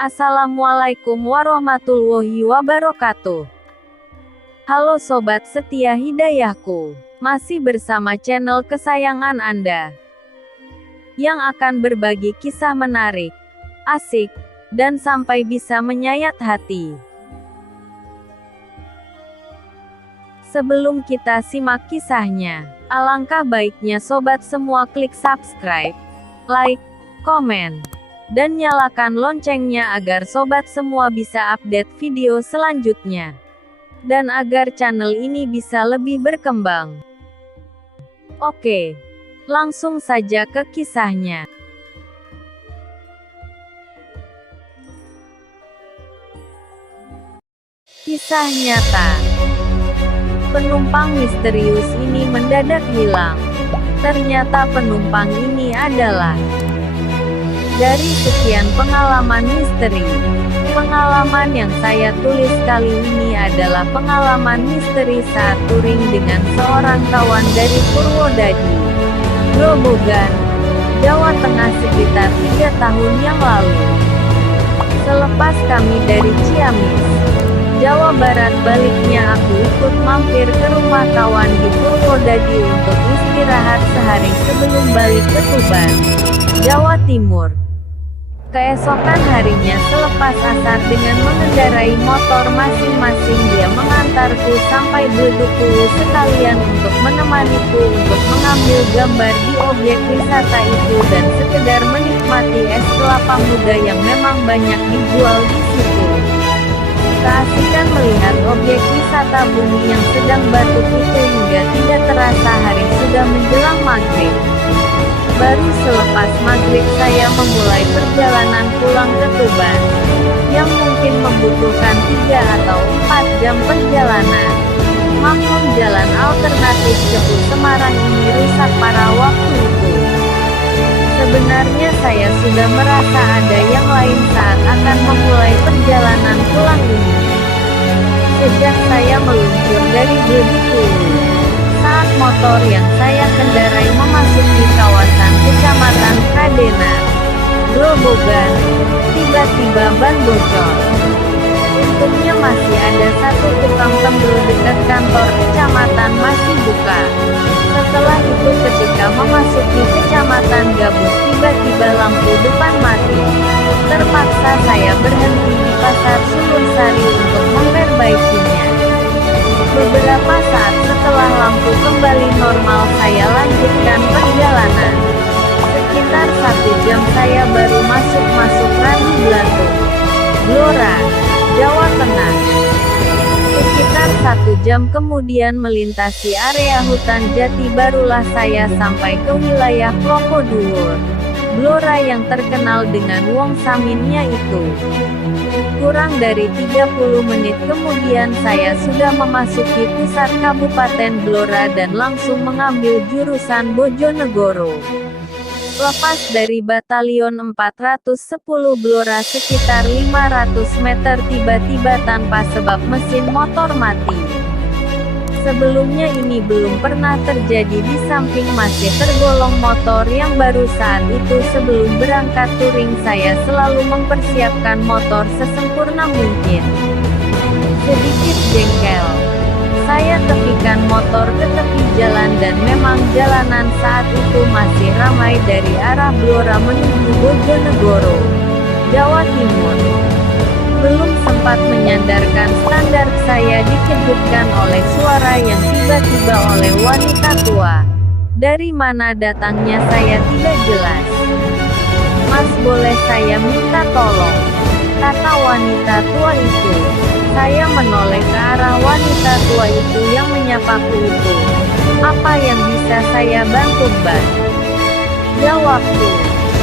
Assalamualaikum warahmatullahi wabarakatuh. Halo Sobat Setia Hidayahku. Masih bersama channel kesayangan Anda, yang akan berbagi kisah menarik, asik, dan sampai bisa menyayat hati. Sebelum kita simak kisahnya, alangkah baiknya Sobat semua klik subscribe, like, komen, dan nyalakan loncengnya agar Sobat semua bisa update video selanjutnya. Dan agar channel ini bisa lebih berkembang. Oke, langsung saja ke kisahnya. Kisah nyata. Penumpang misterius ini mendadak hilang. Ternyata penumpang ini adalah dari sekian pengalaman misteri. Pengalaman yang saya tulis kali ini adalah pengalaman misteri saat touring dengan seorang kawan dari Purwodadi, Grobogan, Jawa Tengah sekitar 3 tahun yang lalu. Selepas kami dari Ciamis, Jawa Barat, baliknya aku ikut mampir ke rumah kawan di Purwodadi untuk istirahat sehari sebelum balik ke Tuban, Jawa Timur. Keesokan harinya selepas asar dengan mengendarai motor masing-masing, dia mengantarku sampai Bedugulu sekalian untuk menemaniku untuk mengambil gambar di objek wisata itu dan sekedar menikmati es kelapa muda yang memang banyak dijual di situ. Keasikan melihat objek wisata bumi yang sedang batuk itu hingga tidak terasa hari sudah menjelang maghrib. Baru selepas maghrib saya memulai perjalanan pulang ke Tuban, yang mungkin membutuhkan 3 atau 4 jam perjalanan. Maklum jalan alternatif Cepu Semarang ini rusak parah waktu itu. Sebenarnya saya sudah merasa ada yang lain saat akan memulai perjalanan pulang ini. Sejak saya meluncur dari Bedugulu, saat motor yang saya kendarai memasuki kawasan Kecamatan Kadenan, Grobogan, tiba-tiba ban bocor. Untungnya masih ada satu tukang tembel dekat kantor kecamatan masih buka. Setelah itu ketika memasuki Kecamatan Gabus tiba-tiba lampu depan mati. Terpaksa saya berhenti di Pasar Sulursari untuk memperbaikinya. Beberapa saat setelah lampu kembali normal saya lanjutkan perjalanan. Sekitar 1 jam saya baru masuk Randu Blantung, Blora, Jawa Tengah. Sekitar 1 jam kemudian melintasi area hutan jati barulah saya sampai ke wilayah Prokoduwur, Blora yang terkenal dengan Wong Saminnya itu. Kurang dari 30 menit kemudian saya sudah memasuki pusat Kabupaten Blora dan langsung mengambil jurusan Bojonegoro. Lepas dari Batalion 410 Blora sekitar 500 meter tiba-tiba tanpa sebab mesin motor mati. Sebelumnya ini belum pernah terjadi, di samping masih tergolong motor yang baru saat itu. Sebelum berangkat touring saya selalu mempersiapkan motor sesempurna mungkin. Sedikit jengkel, saya tepikan motor ke tepi jalan dan memang jalanan saat itu masih ramai dari arah Blora menuju Bojonegoro, Jawa Timur. Belum sempat menyandarkan standar saya dikejutkan oleh suara yang tiba-tiba oleh wanita tua. Dari mana datangnya saya tidak jelas. "Mas, boleh saya minta tolong?" kata wanita tua itu. Saya menoleh ke arah wanita tua itu yang menyapaku itu. "Apa yang bisa saya bantu, Mbak?" jawabku.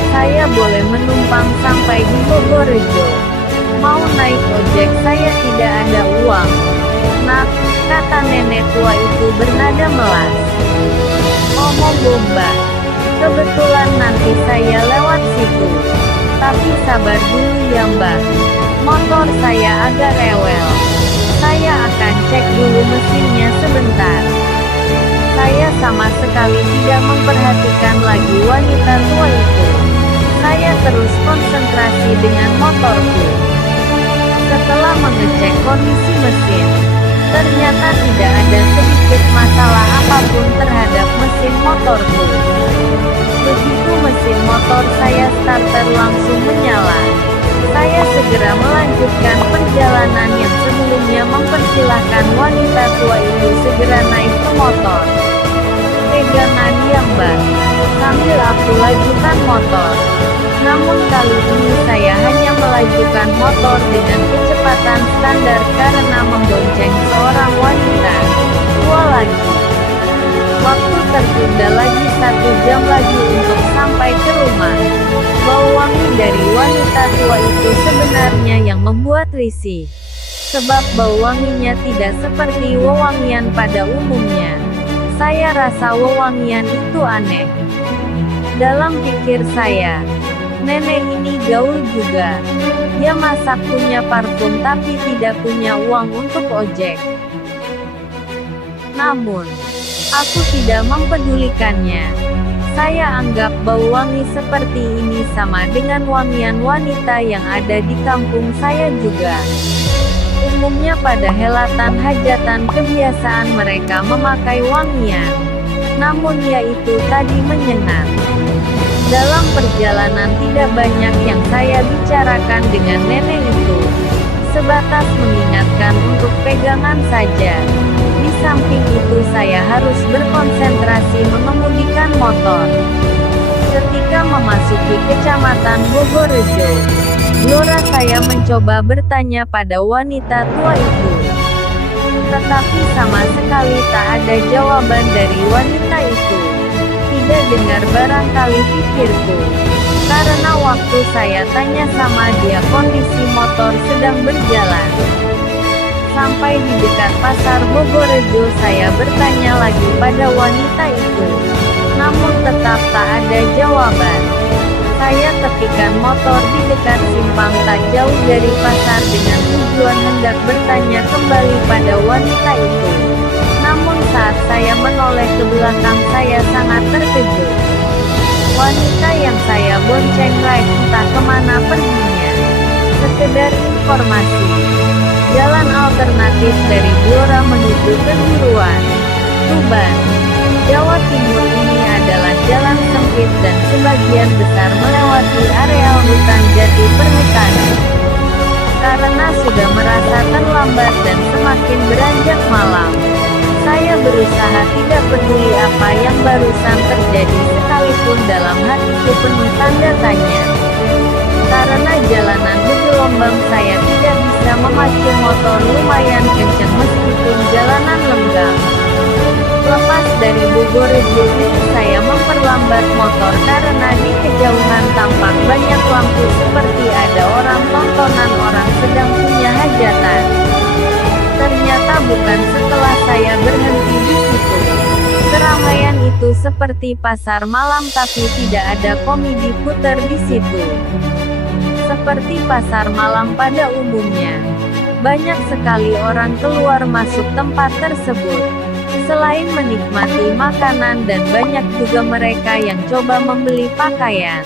"Saya boleh menumpang sampai di Bogorjo. Mau naik ojek, saya tidak ada uang, Nak," kata nenek tua itu bernada melas. "Oh monggo Mbak, kebetulan nanti saya lewat situ. Tapi sabar dulu ya Mbak, motor saya agak rewel. Saya akan cek dulu mesinnya sebentar." Saya sama sekali tidak memperhatikan lagi wanita tua itu. Saya terus konsentrasi dengan motorku. Setelah mengecek kondisi mesin, ternyata tidak ada sedikit masalah apapun terhadap mesin motorku. Begitu mesin motor saya starter langsung menyala. Saya segera melanjutkan perjalanan yang sebelumnya mempersilahkan wanita tua itu segera naik ke motor. Pegangan yang Mbak, sambil aku lajukan motor. Namun kali ini saya hanya melajukan motor dengan kecepatan standar karena membonceng seorang wanita tua lagi. Waktu tertunda lagi 1 jam lagi untuk sampai ke rumah. Bau wangi dari wanita tua itu sebenarnya yang membuat risih. Sebab bau wanginya tidak seperti wewangian pada umumnya. Saya rasa wewangian itu aneh. Dalam pikir saya, nenek ini gaul juga. Dia masak punya parfum tapi tidak punya uang untuk ojek. Namun, aku tidak mempedulikannya. Saya anggap bau wangi seperti ini sama dengan wangian wanita yang ada di kampung saya juga. Umumnya pada helatan hajatan kebiasaan mereka memakai wangian. Namun yaitu tadi menyengat. Dalam perjalanan tidak banyak yang saya bicarakan dengan nenek itu. Sebatas mengingatkan untuk pegangan saja. Di samping itu saya harus berkonsentrasi mengemudikan motor. Ketika memasuki kecamatan Bogorejo, Blora saya mencoba bertanya pada wanita tua itu. Tetapi sama sekali tak ada jawaban dari wanita itu. Tidak dengar barangkali pikirku. Karena waktu saya tanya sama dia kondisi motor sedang berjalan. Sampai di dekat pasar Bogorejo saya bertanya lagi pada wanita itu. Namun tetap tak ada jawaban. Saya tepikan motor di dekat simpang tak jauh dari pasar dengan tujuan hendak bertanya kembali pada wanita itu. Namun saat saya menoleh ke belakang saya sangat terkejut. Wanita yang saya bonceng ride entah kemana perginya. Sekedar informasi, jalan alternatif dari Blora menuju Kenduruan, Tuban, Jawa Timur ini adalah jalan sempit dan sebagian besar melewati areal hutan jati perhutani. Karena sudah merasa terlambat dan semakin beranjak malam, saya berusaha tidak peduli apa yang barusan terjadi sekalipun dalam hatiku penuh tanda tanya. Karena jalanan bergelombang saya tidak bisa memacu motor lumayan kencang meskipun jalanan lenggang. Lepas dari Bogorejo itu saya memperlambat motor karena di kejauhan tampak banyak lampu seperti ada orang tontonan orang sedang punya hajatan. Ternyata bukan setelah saya berhenti di situ. Keramaian itu seperti pasar malam tapi tidak ada komedi puter di situ. Seperti pasar malam pada umumnya. Banyak sekali orang keluar masuk tempat tersebut. Selain menikmati makanan dan banyak juga mereka yang coba membeli pakaian.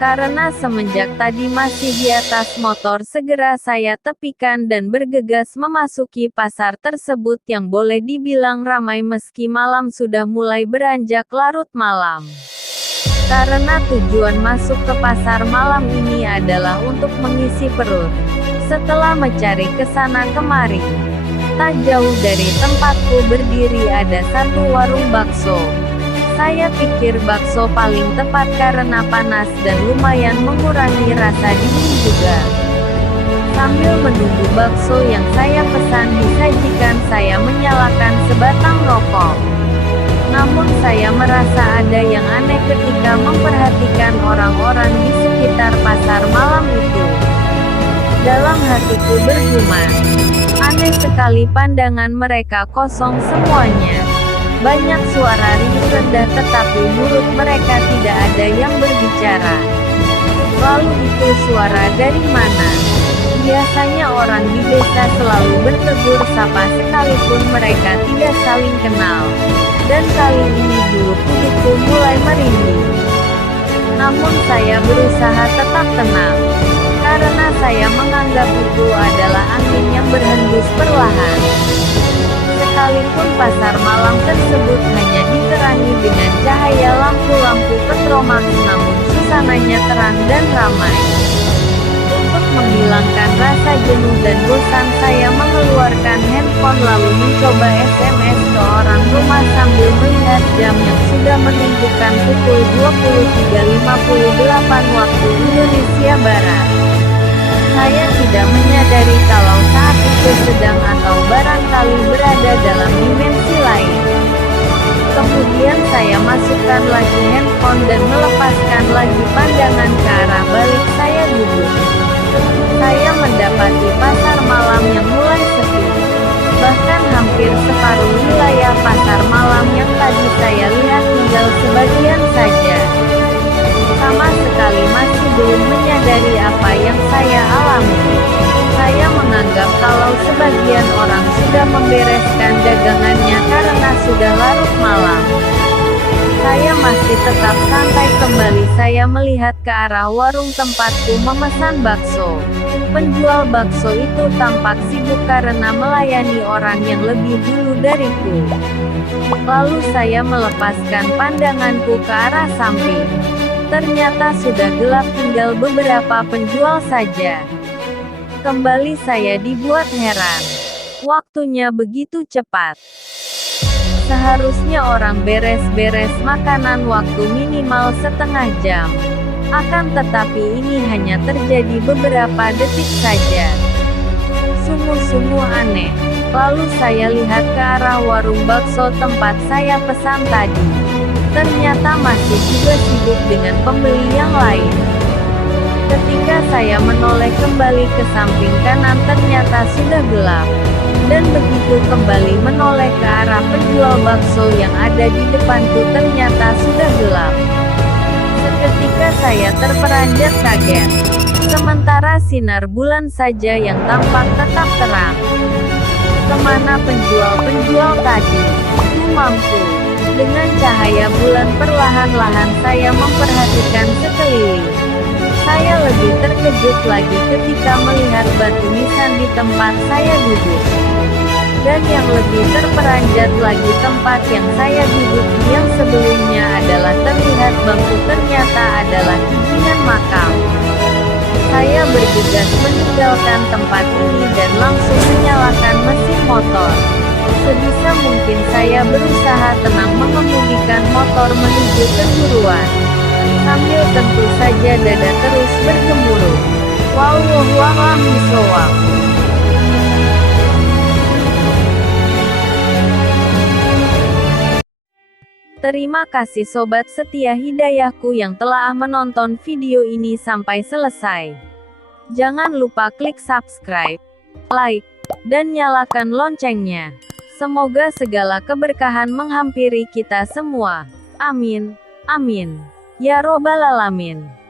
Karena semenjak tadi masih di atas motor segera saya tepikan dan bergegas memasuki pasar tersebut yang boleh dibilang ramai meski malam sudah mulai beranjak larut malam. Karena tujuan masuk ke pasar malam ini adalah untuk mengisi perut. Setelah mencari kesana kemari, tak jauh dari tempatku berdiri ada satu warung bakso. Saya pikir bakso paling tepat karena panas dan lumayan mengurangi rasa dingin juga. Sambil menunggu bakso yang saya pesan disajikan saya menyalakan sebatang rokok. Namun saya merasa ada yang aneh ketika memperhatikan orang-orang di sekitar pasar malam itu. Dalam hatiku bergumam, aneh sekali pandangan mereka kosong semuanya. Banyak suara riuh rendah tetapi mulut mereka tidak ada yang berbicara. Lalu itu suara dari mana? Biasanya orang di desa selalu bertegur sapa sekalipun mereka tidak saling kenal. Dan kali ini bulu kudukku mulai merinding. Namun saya berusaha tetap tenang. Karena saya menganggap itu adalah angin yang berhembus perlahan. Sekalipun pasar malam tersebut hanya diterangi dengan cahaya lampu-lampu Petromax, namun suasananya terang dan ramai. Untuk menghilangkan rasa jenuh dan bosan, saya mengeluarkan handphone lalu mencoba SMS ke orang rumah sambil melihat jam yang sudah menunjukkan pukul 23.58 waktu Indonesia Barat. Saya tidak menyadari kalau saat itu sedang atau barangkali berada dalam dimensi lain. Kemudian saya masukkan lagi handphone dan melepaskan lagi pandangan ke arah balik. Saya duduk. Saya mendapati pasar malam yang mulai sepi. Bahkan hampir separuh wilayah pasar malam yang tadi saya lihat tinggal sebagian saja. Sama sekali masih belum menyadari apa yang saya alami. Saya menganggap kalau sebagian orang sudah membereskan dagangannya karena sudah larut malam. Saya masih tetap santai. Kembali saya melihat ke arah warung tempatku memesan bakso. Penjual bakso itu tampak sibuk karena melayani orang yang lebih dulu dariku. Lalu saya melepaskan pandanganku ke arah samping. Ternyata sudah gelap, tinggal beberapa penjual saja. Kembali saya dibuat heran. Waktunya begitu cepat. Seharusnya orang beres-beres makanan waktu minimal setengah jam. Akan tetapi ini hanya terjadi beberapa detik saja. Sungguh-sungguh aneh. Lalu saya lihat ke arah warung bakso tempat saya pesan tadi. Ternyata masih juga sibuk dengan pembeli yang lain. Ketika saya menoleh kembali ke samping kanan, ternyata sudah gelap. Dan begitu kembali menoleh ke arah penjual bakso yang ada di depanku, ternyata sudah gelap. Seketika saya terperanjat kaget. Sementara sinar bulan saja yang tampak tetap terang. Kemana penjual-penjual tadi? Mampu. Dengan cahaya bulan perlahan-lahan saya memperhatikan sekeliling. Saya lebih terkejut lagi ketika melihat batu nisan di tempat saya duduk. Dan yang lebih terperanjat lagi, tempat yang saya duduk yang sebelumnya adalah terlihat bangku, ternyata adalah kijingan makam. Saya bergegas meninggalkan tempat ini dan langsung menyalakan mesin motor. Sebisa mungkin saya berusaha tenang mengemudikan motor menuju kejuruan. Sambil tentu saja dada terus bergemuruh. Wallahu bishawab. Terima kasih sobat setia hidayahku yang telah menonton video ini sampai selesai. Jangan lupa klik subscribe, like, dan nyalakan loncengnya. Semoga segala keberkahan menghampiri kita semua. Amin. Amin. Ya Robbal Alamin.